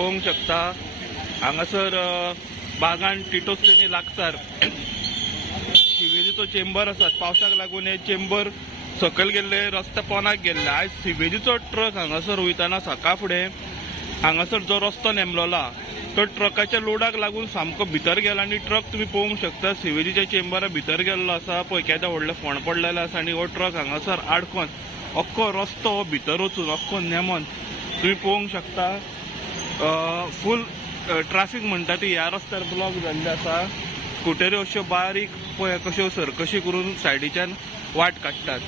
पळोवंक शकता हांगासर बागान टिटोस्लेनी लागसार सिवेजीचो चेंबर आसात। पावसाक लागून हे चेंबर सकयल गेल्ले रस्ते पोनाक गेल्ले। आज सिवेजीचो ट्रक हांगासर वयताना सकाळ फुडें हांगासर जो रस्तो नेमलोला तो ट्रकाच्या लोडाक लागून सामको भितर गेला आनी ट्रक तुम्ही पळोवंक शकता सिवेजीच्या चेंबरा भितर गेल्लो आसा। पळय केदा व्हडले फोंड पडलेले आसा आनी हो ट्रक हांगासर आडकोन अख्खो रस्तो हो भितर वचून अख्खो नेमोन तुम्ही पळोवंक शकता। फुल ट्रॅफिक म्हणटा ती ह्या रस्त्यार ब्लॉक जाल्ली आसा। स्कुटरी अश्यो बारीक पळय कश्यो सरकशी करून सायडीच्यान वाट काडटात।